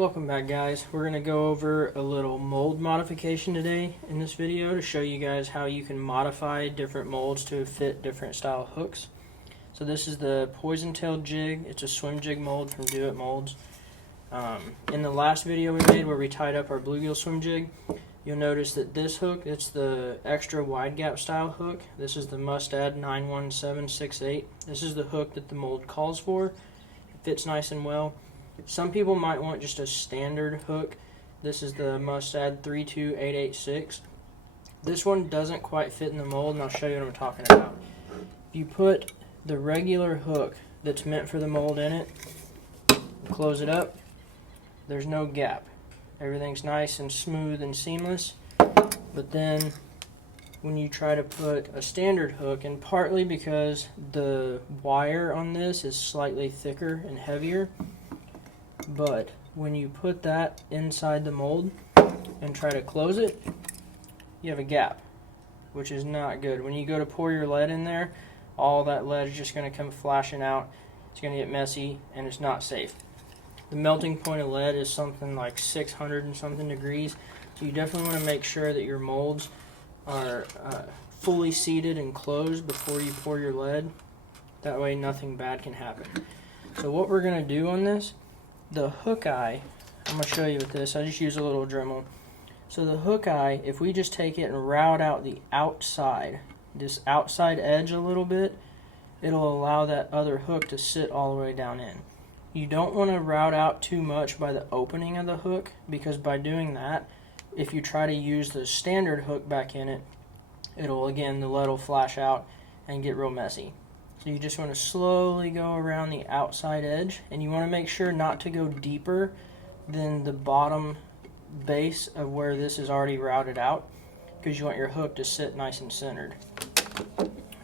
Welcome back, guys. We're going to go over a little mold modification today in this video to show you guys how you can modify different molds to fit different style hooks. So this is the poison tailed jig. It's a swim jig mold from Do It Molds. In the last video we made where we tied up our bluegill swim jig, you'll notice that this hook, it's the extra wide gap style hook. This is the Mustad 91768. This is the hook that the mold calls for. It fits nice and well. Some people might want just a standard hook. This is the Mustad 32886. This one doesn't quite fit in the mold, and I'll show you what I'm talking about. If you put the regular hook that's meant for the mold in it, close it up, there's no gap. Everything's nice and smooth and seamless. But then when you try to put a standard hook, and partly because the wire on this is slightly thicker and heavier, but when you put that inside the mold and try to close it, you have a gap, which is not good. When you go to pour your lead in there, all that lead is just going to come flashing out. It's going to get messy, and it's not safe. The melting point of lead is something like 600 and something degrees, so you definitely want to make sure that your molds are fully seated and closed before you pour your lead. That way nothing bad can happen. So what we're going to do on this, the hook eye, I'm going to show you with this. I just use a little Dremel. So the hook eye, if we just take it and route out the outside, this outside edge a little bit, it'll allow that other hook to sit all the way down in. You don't want to route out too much by the opening of the hook, because by doing that, if you try to use the standard hook back in it, it'll, again, the lead will flash out and get real messy. So you just want to slowly go around the outside edge, and you want to make sure not to go deeper than the bottom base of where this is already routed out, because you want your hook to sit nice and centered.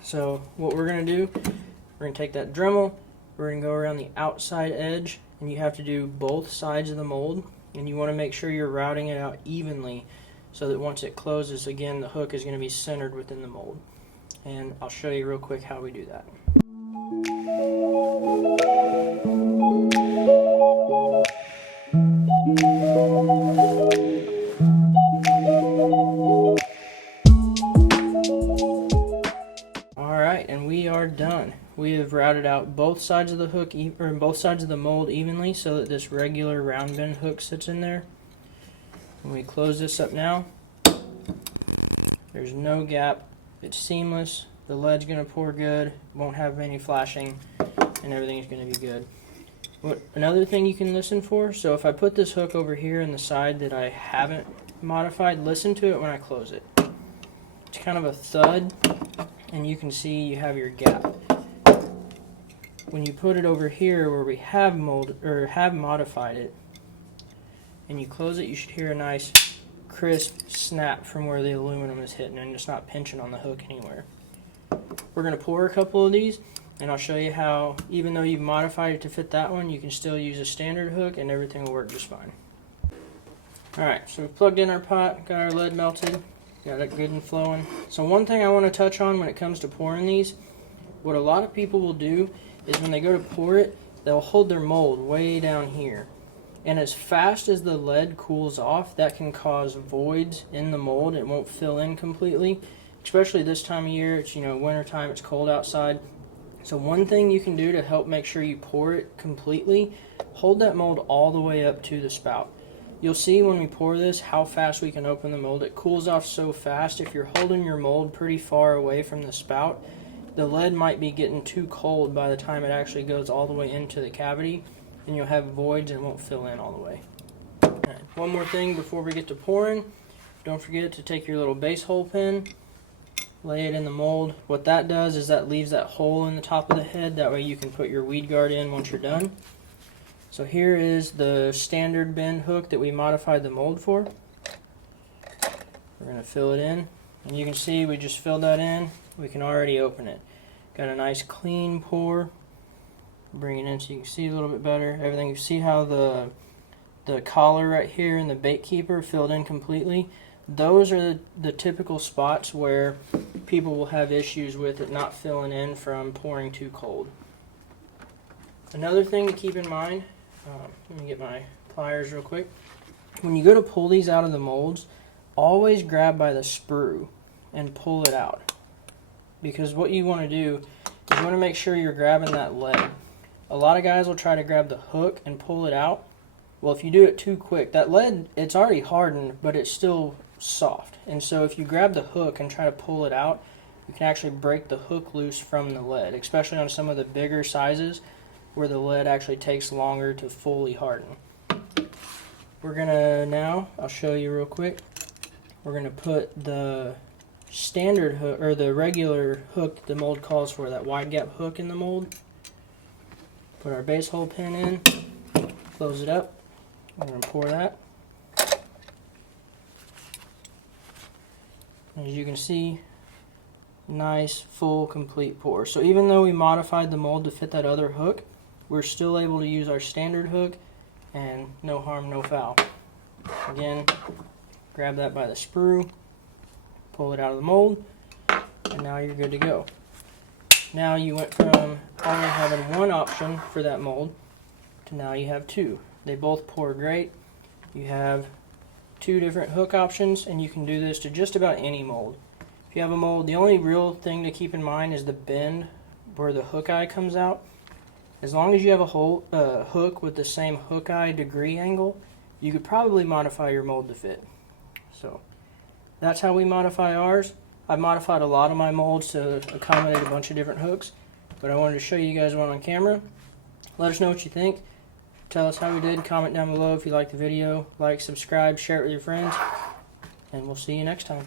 So what we're going to do, we're going to take that Dremel, we're going to go around the outside edge, and you have to do both sides of the mold, and you want to make sure you're routing it out evenly so that once it closes, again, the hook is going to be centered within the mold. And I'll show you real quick how we do that. Alright, and we are done. We have routed out both sides of the hook, or both sides of the mold evenly, so that this regular round bend hook sits in there. When we close this up now, there's no gap. It's seamless, the lead's going to pour good, won't have any flashing, and everything's going to be good. Another thing you can listen for, so if I put this hook over here in the side that I haven't modified, listen to it when I close it. It's kind of a thud, and you can see you have your gap. When you put it over here where we have modified it, and you close it, you should hear a nice crisp snap from where the aluminum is hitting and just not pinching on the hook anywhere. We're going to pour a couple of these, and I'll show you how, even though you've modified it to fit that one, you can still use a standard hook and everything will work just fine. Alright, so we plugged in our pot, got our lead melted, got it good and flowing. So one thing I want to touch on when it comes to pouring these, what a lot of people will do is when they go to pour it, they'll hold their mold way down here. And as fast as the lead cools off, that can cause voids in the mold. It won't fill in completely, especially this time of year. It's, winter time, it's cold outside. So one thing you can do to help make sure you pour it completely, hold that mold all the way up to the spout. You'll see when we pour this how fast we can open the mold. It cools off so fast. If you're holding your mold pretty far away from the spout, the lead might be getting too cold by the time it actually goes all the way into the cavity, and you'll have voids and it won't fill in all the way. Right. One more thing before we get to pouring, don't forget to take your little base hole pin, lay it in the mold. What that does is that leaves that hole in the top of the head, that way you can put your weed guard in once you're done. So here is the standard bend hook that we modified the mold for. We're going to fill it in, and you can see we just filled that in. We can already open it. Got a nice clean pour. Bring it in so you can see a little bit better. Everything, you see how the collar right here and the bait keeper filled in completely. Those are the typical spots where people will have issues with it not filling in from pouring too cold. Another thing to keep in mind, let me get my pliers real quick. When you go to pull these out of the molds, always grab by the sprue and pull it out. Because what you want to do is you want to make sure you're grabbing that lead. A lot of guys will try to grab the hook and pull it out. Well, if you do it too quick, that lead, it's already hardened, but it's still soft. And so if you grab the hook and try to pull it out, you can actually break the hook loose from the lead, especially on some of the bigger sizes where the lead actually takes longer to fully harden. We're gonna now, I'll show you real quick, we're gonna put the standard hook, or the regular hook the mold calls for, that wide gap hook in the mold. Put our base hole pin in, close it up, we're gonna pour that. As you can see, nice, full, complete pour. So even though we modified the mold to fit that other hook, we're still able to use our standard hook and no harm, no foul. Again, grab that by the sprue, pull it out of the mold, and now you're good to go. Now you went from only having one option for that mold to now you have two. They both pour great. You have two different hook options, and you can do this to just about any mold. If you have a mold, the only real thing to keep in mind is the bend where the hook eye comes out. As long as you have a hook with the same hook eye degree angle, you could probably modify your mold to fit. So that's how we modify ours. I've modified a lot of my molds to accommodate a bunch of different hooks, but I wanted to show you guys one on camera. Let us know what you think. Tell us how we did. Comment down below if you liked the video. Like, subscribe, share it with your friends, and we'll see you next time.